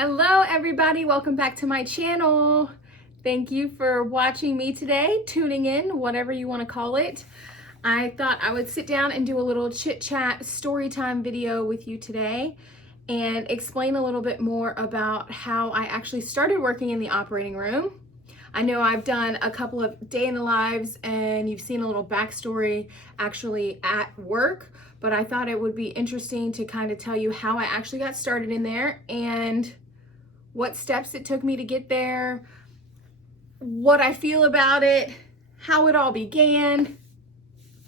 Hello everybody, welcome back to my channel. Thank you for watching me today, tuning in, whatever you want to call it. I thought I would sit down and do a little chit chat story time video with you today and explain a little bit more about how I actually started working in the operating room. I know I've done a couple of day in the lives and you've seen a little backstory actually at work, but I thought it would be interesting to kind of tell you how I actually got started in there and what steps it took me to get there, what I feel about it, how it all began,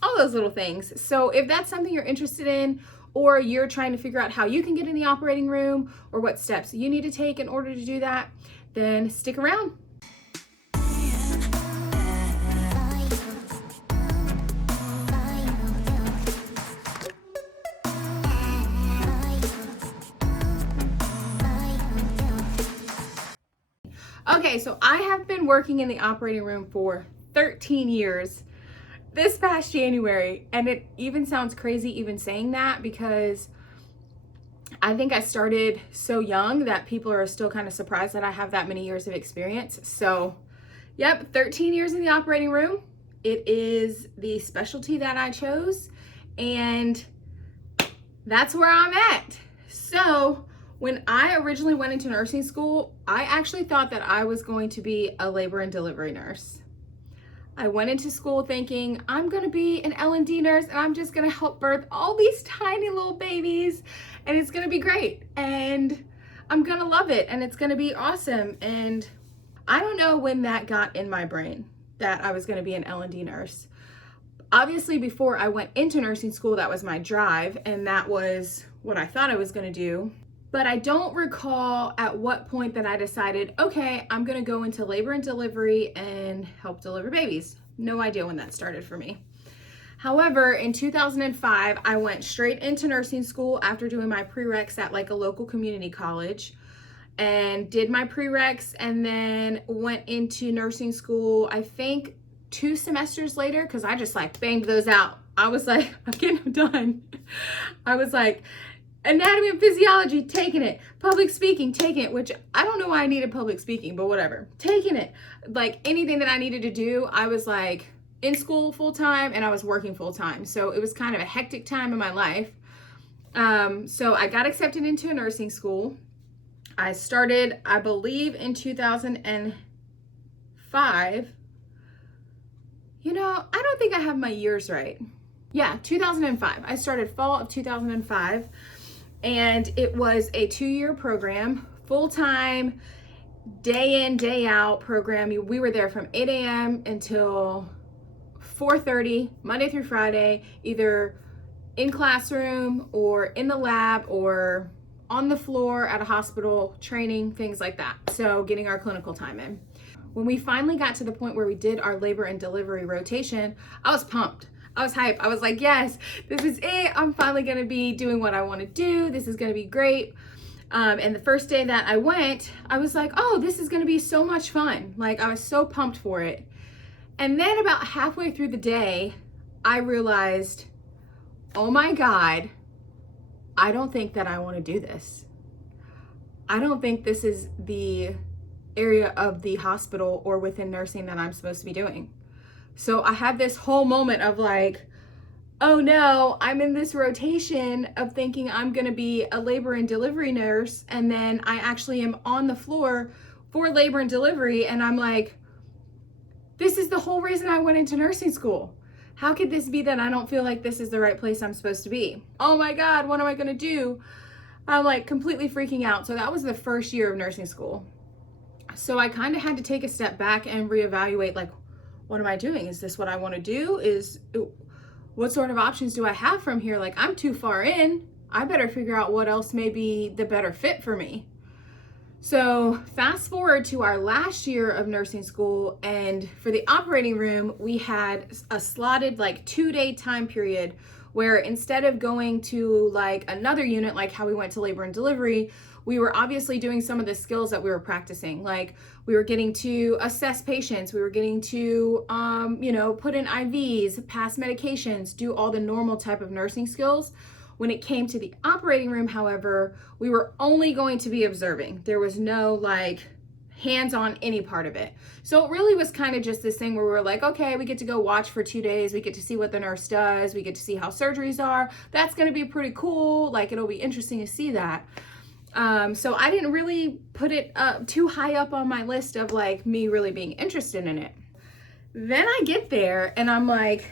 all those little things. So if that's something you're interested in, or you're trying to figure out how you can get in the operating room or what steps you need to take in order to do that, then stick around. Okay, so I have been working in the operating room for 13 years this past January, and it even sounds crazy even saying that because I think I started so young that people are still kind of surprised that I have that many years of experience. So, yep, 13 years in the operating room. It is the specialty that I chose, and that's where I'm at. So, when I originally went into nursing school, I actually thought that I was going to be a labor and delivery nurse. I went into school thinking I'm going to be an L&D nurse and I'm just going to help birth all these tiny little babies and it's going to be great and I'm going to love it and it's going to be awesome. And I don't know when that got in my brain that I was going to be an L&D nurse. Obviously, before I went into nursing school, that was my drive and that was what I thought I was going to do. But I don't recall at what point that I decided, okay, I'm gonna go into labor and delivery and help deliver babies. No idea when that started for me. However, in 2005, I went straight into nursing school after doing my prereqs at like a local community college and did my prereqs and then went into nursing school, I think 2 semesters later, because I just like banged those out. I was like, I'm getting them done. I was like, anatomy and physiology, taking it. Public speaking, taking it, which I don't know why I needed public speaking, but whatever. Taking it. Like anything that I needed to do, I was like in school full time and I was working full time. So it was kind of a hectic time in my life. So I got accepted into a nursing school. I started, I believe, in 2005. You know, I don't think I have my years right. Yeah, 2005. I started fall of 2005. And it was a 2-year program, full-time, day in, day out program. We were there from 8 a.m. until 4:30, Monday through Friday, either in classroom or in the lab or on the floor at a hospital, training, things like that. So getting our clinical time in. When we finally got to the point where we did our labor and delivery rotation, I was pumped. I was hyped. I was like, yes, this is it. I'm finally going to be doing what I want to do. This is going to be great. And the first day that I went, I was like, oh, this is going to be so much fun. Like, I was so pumped for it. And then about halfway through the day, I realized, oh my God, I don't think that I want to do this. I don't think this is the area of the hospital or within nursing that I'm supposed to be doing. So I had this whole moment of like, oh no, I'm in this rotation of thinking I'm gonna be a labor and delivery nurse, and then I actually am on the floor for labor and delivery, and I'm like, this is the whole reason I went into nursing school. How could this be that I don't feel like this is the right place I'm supposed to be? Oh my God, what am I gonna do? I'm like completely freaking out. So that was the first year of nursing school. So I kind of had to take a step back and reevaluate, like, what am I doing? Is this what I want to do? What sort of options do I have from here? Like, I'm too far in. I better figure out what else may be the better fit for me. So fast forward to our last year of nursing school, and for the operating room, we had a slotted like 2-day time period where instead of going to like another unit, like how we went to labor and delivery, we were obviously doing some of the skills that we were practicing. Like we were getting to assess patients, we were getting to, put in IVs, pass medications, do all the normal type of nursing skills. When it came to the operating room, however, we were only going to be observing. There was no like hands on any part of it. So it really was kind of just this thing where we were like, okay, we get to go watch for 2 days. We get to see what the nurse does. We get to see how surgeries are. That's going to be pretty cool. Like, it'll be interesting to see that. So I didn't really put it up too high up on my list of like me really being interested in it. Then I get there and I'm like,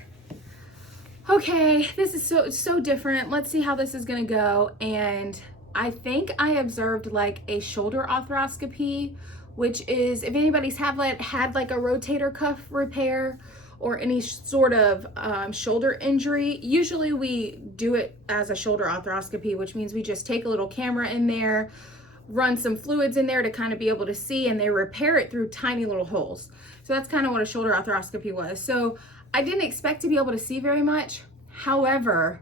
okay, this is so different. Let's see how this is gonna go. And I think I observed like a shoulder arthroscopy, which is if anybody's had like a rotator cuff repair or any sort of shoulder injury, usually we do it as a shoulder arthroscopy, which means we just take a little camera in there, run some fluids in there to kind of be able to see, and they repair it through tiny little holes. So that's kind of what a shoulder arthroscopy was. So I didn't expect to be able to see very much. However,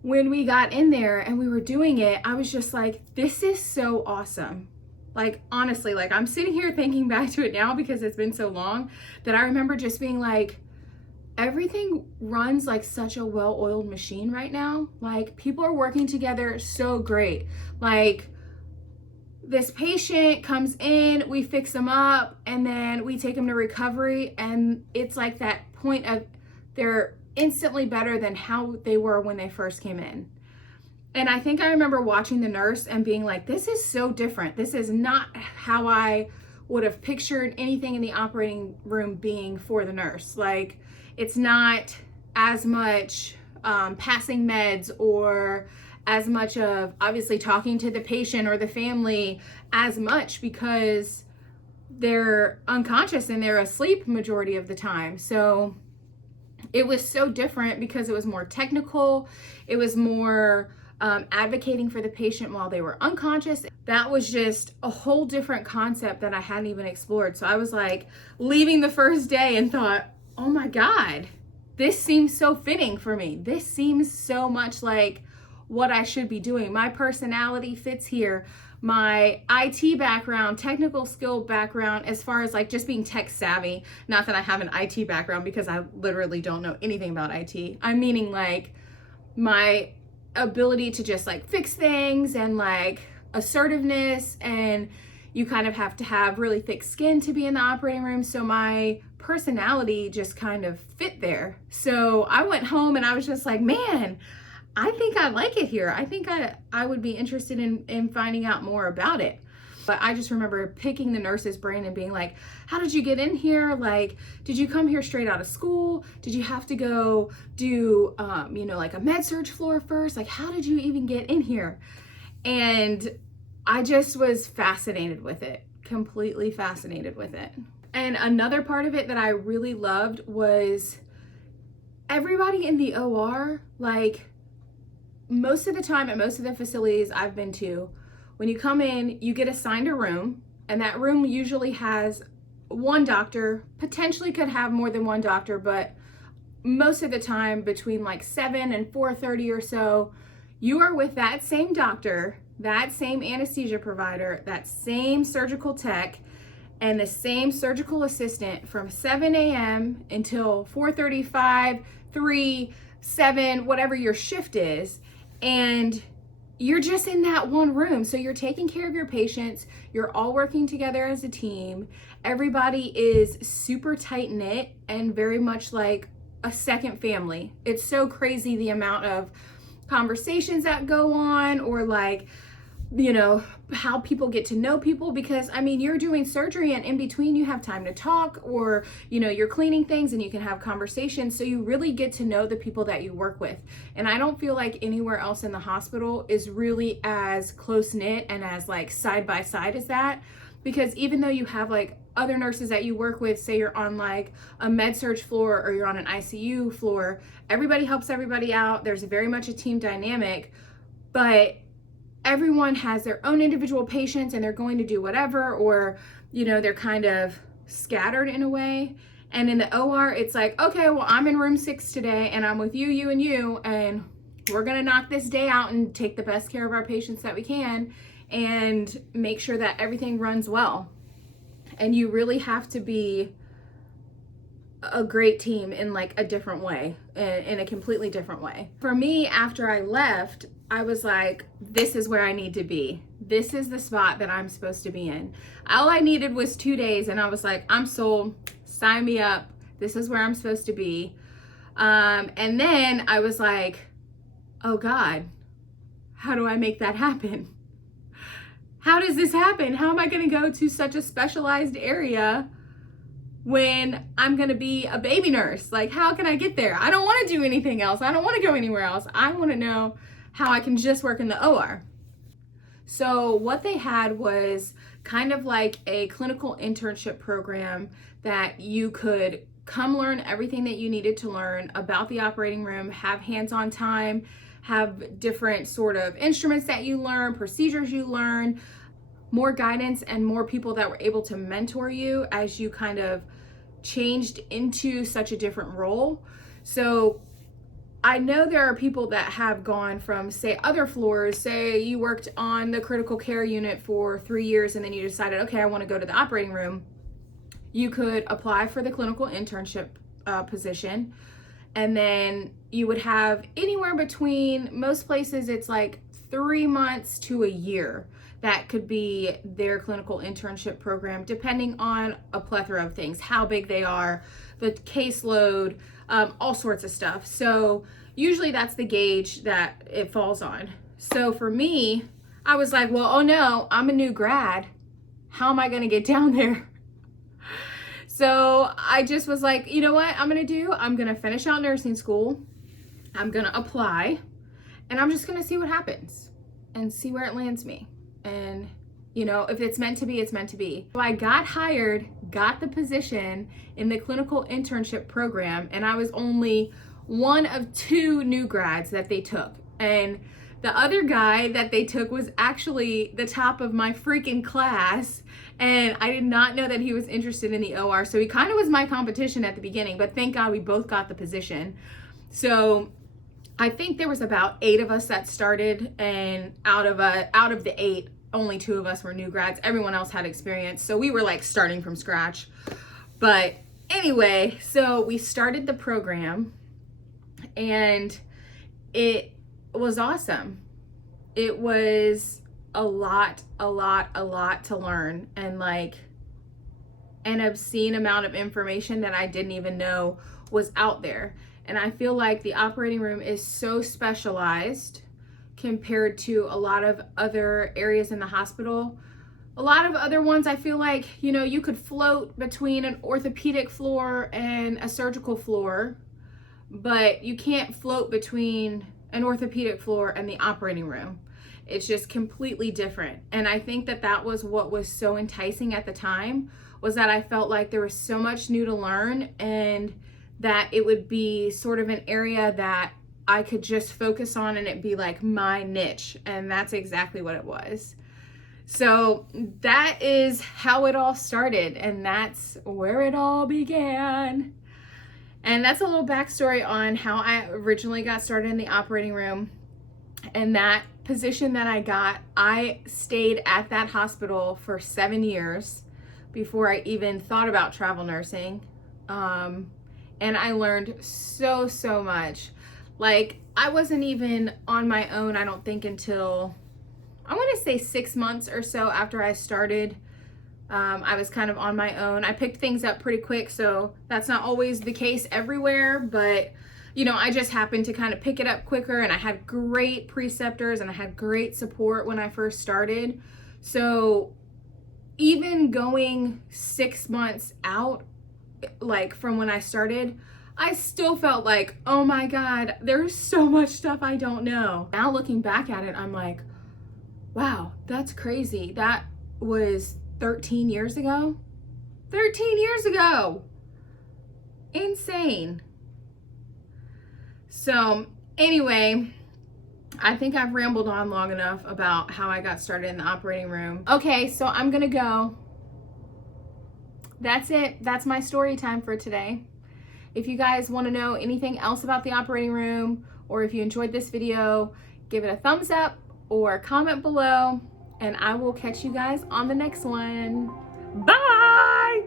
when we got in there and we were doing it, I was just like, this is so awesome. Like, honestly, like I'm sitting here thinking back to it now because it's been so long that I remember just being like, everything runs like such a well-oiled machine right now. Like, people are working together so great. Like, this patient comes in, we fix them up, and then we take them to recovery, and it's like that point of they're instantly better than how they were when they first came in. And I think I remember watching the nurse and being like, this is so different. This is not how I would have pictured anything in the operating room being for the nurse. Like, it's not as much passing meds or as much of obviously talking to the patient or the family as much, because they're unconscious and they're asleep majority of the time. So it was so different because it was more technical. It was more advocating for the patient while they were unconscious. That was just a whole different concept that I hadn't even explored. So I was like leaving the first day and thought, oh my God, this seems so fitting for me. This seems so much like what I should be doing. My personality fits here. My IT background, technical skill background, as far as like just being tech savvy, not that I have an IT background because I literally don't know anything about IT. I'm meaning like my ability to just like fix things and like assertiveness, and you kind of have to have really thick skin to be in the operating room. So my personality just kind of fit there. So I went home and I was just like, man, I think I like it here. I think I would be interested in finding out more about it. But I just remember picking the nurse's brain and being like, how did you get in here? Like, did you come here straight out of school? Did you have to go do, like a med surg floor first? Like, how did you even get in here? And I just was fascinated with it, completely fascinated with it. And another part of it that I really loved was everybody in the OR, like, most of the time at most of the facilities I've been to, when you come in, you get assigned a room, and that room usually has one doctor, potentially could have more than one doctor, but most of the time between like 7 and 4:30 or so, you are with that same doctor, that same anesthesia provider, that same surgical tech, and the same surgical assistant from 7 a.m. until 4:35, 3, 7, whatever your shift is. And you're just in that one room. So you're taking care of your patients. You're all working together as a team. Everybody is super tight knit and very much like a second family. It's so crazy the amount of conversations that go on, or like, how people get to know people, because I mean, you're doing surgery and in between you have time to talk, or you're cleaning things and you can have conversations, so you really get to know the people that you work with. And I don't feel like anywhere else in the hospital is really as close knit and as like side by side as that, because even though you have like other nurses that you work with, say you're on like a med surg floor or you're on an ICU floor, everybody helps everybody out. There's very much a team dynamic, but everyone has their own individual patients and they're going to do whatever, or, they're kind of scattered in a way. And in the OR, it's like, okay, well, I'm in room 6 today and I'm with you, you, and you, and we're going to knock this day out and take the best care of our patients that we can and make sure that everything runs well. And you really have to be a great team in like a different way, in a completely different way. For me, after I left, I was like, this is where I need to be. This is the spot that I'm supposed to be in. All I needed was 2 days, and I was like, I'm sold. Sign me up. This is where I'm supposed to be. And then I was like, oh God, how do I make that happen? How does this happen? How am I going to go to such a specialized area when I'm going to be a baby nurse? Like, how can I get there? I don't want to do anything else. I don't want to go anywhere else. I want to know how I can just work in the OR. So what they had was kind of like a clinical internship program that you could come learn everything that you needed to learn about the operating room, have hands-on time, have different sort of instruments that you learn, procedures you learn, more guidance, and more people that were able to mentor you as you kind of changed into such a different role. So I know there are people that have gone from, say, other floors, say you worked on the critical care unit for 3 years and then you decided, okay, I want to go to the operating room. You could apply for the clinical internship position, and then you would have anywhere between, most places it's like 3 months to a year. That could be their clinical internship program, depending on a plethora of things, how big they are, the caseload, all sorts of stuff. So usually that's the gauge that it falls on. So for me, I was like, well, oh no, I'm a new grad. How am I gonna get down there? So I just was like, you know what I'm gonna do? I'm gonna finish out nursing school. I'm gonna apply, and I'm just gonna see what happens and see where it lands me. And you know, if it's meant to be, it's meant to be. So I got hired, got the position in the clinical internship program, and I was only one of 2 new grads that they took. And the other guy that they took was actually the top of my freaking class, and I did not know that he was interested in the OR. So he kind of was my competition at the beginning, but thank God we both got the position. So I think there was about 8 of us that started, and out of the 8, only 2 of us were new grads. Everyone else had experience. So we were like starting from scratch. But anyway, so we started the program, and it was awesome. It was a lot to learn, and like an obscene amount of information that I didn't even know was out there. And I feel like the operating room is so specialized compared to a lot of other areas in the hospital. A lot of other ones, I feel like, you know, you could float between an orthopedic floor and a surgical floor, but you can't float between an orthopedic floor and the operating room. It's just completely different. And I think that that was what was so enticing at the time, was that I felt like there was so much new to learn, and that it would be sort of an area that I could just focus on, and it'd be like my niche. And that's exactly what it was. So that is how it all started, and that's where it all began. And that's a little backstory on how I originally got started in the operating room. And that position that I got, I stayed at that hospital for 7 years before I even thought about travel nursing. And I learned so much. Like, I wasn't even on my own, I don't think, until, I want to say 6 months or so after I started. I was kind of on my own. I picked things up pretty quick, so that's not always the case everywhere, but you know, I just happened to kind of pick it up quicker, and I had great preceptors and I had great support when I first started. So even going 6 months out, like from when I started, I still felt like, oh my God, there's so much stuff I don't know. Now looking back at it, I'm like, wow, that's crazy. That was 13 years ago. 13 years ago. Insane. So anyway, I think I've rambled on long enough about how I got started in the operating room. Okay, so I'm gonna go. That's it. That's my story time for today. If you guys want to know anything else about the operating room, or if you enjoyed this video, give it a thumbs up or comment below, and I will catch you guys on the next one. Bye!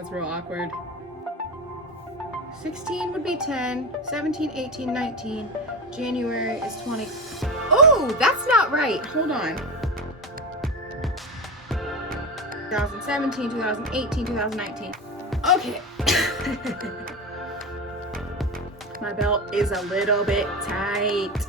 was real awkward. 16 would be 10, 17, 18, 19. January is 20. Oh, that's not right. Hold on. 2017, 2018, 2019. Okay. My belt is a little bit tight.